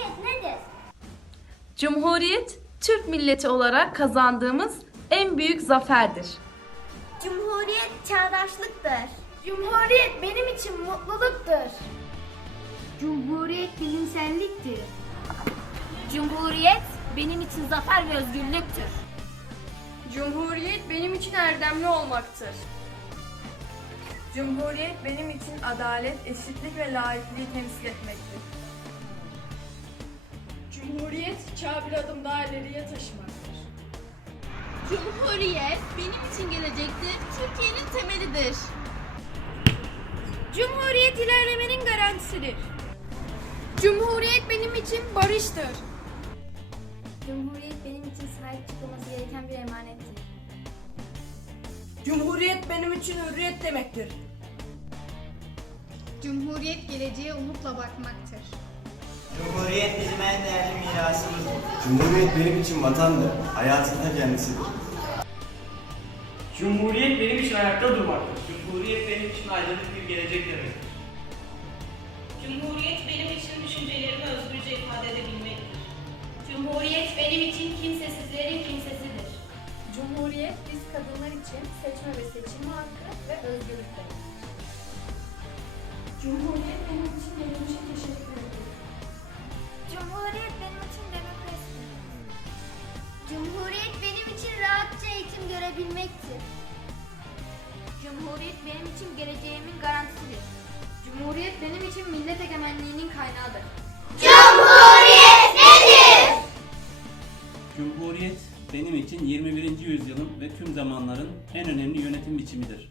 Cumhuriyet nedir? Cumhuriyet, Türk milleti olarak kazandığımız en büyük zaferdir. Cumhuriyet çağdaşlıktır. Cumhuriyet benim için mutluluktur. Cumhuriyet bilimselliktir. Cumhuriyet benim için zafer ve özgürlüktür. Cumhuriyet benim için erdemli olmaktır. Cumhuriyet benim için adalet, eşitlik ve laikliği temsil etmektir. Cumhuriyet çağ bir adım daha ileriye taşımaktır. Cumhuriyet benim için gelecektir. Türkiye'nin temelidir. Cumhuriyet ilerlemenin garantisidir. Cumhuriyet benim için barıştır. Cumhuriyet benim için sahip çıkılması gereken bir emanettir. Cumhuriyet benim için hürriyet demektir. Cumhuriyet geleceğe umutla bakmaktır. Cumhuriyet bizim en değerli mirasımızdır. Cumhuriyet benim için vatandır, hayatın ta kendisidir. Cumhuriyet benim için ayakta durmaktır. Cumhuriyet benim için aydınlık bir gelecek demektir. Cumhuriyet benim için düşüncelerimi özgürce ifade edebilmektir. Cumhuriyet benim için kimsesizlerin kimsesidir. Cumhuriyet biz kadınlar için seçme ve seçim hakkı ve özgürlük demektir. Cumhuriyet benim için geçmişe teşekkür ederim. Cumhuriyet benim için rahatça eğitim görebilmektir. Cumhuriyet benim için geleceğimin garantisidir. Cumhuriyet benim için millet egemenliğinin kaynağıdır. Cumhuriyet nedir? Cumhuriyet benim için 21. yüzyılın ve tüm zamanların en önemli yönetim biçimidir.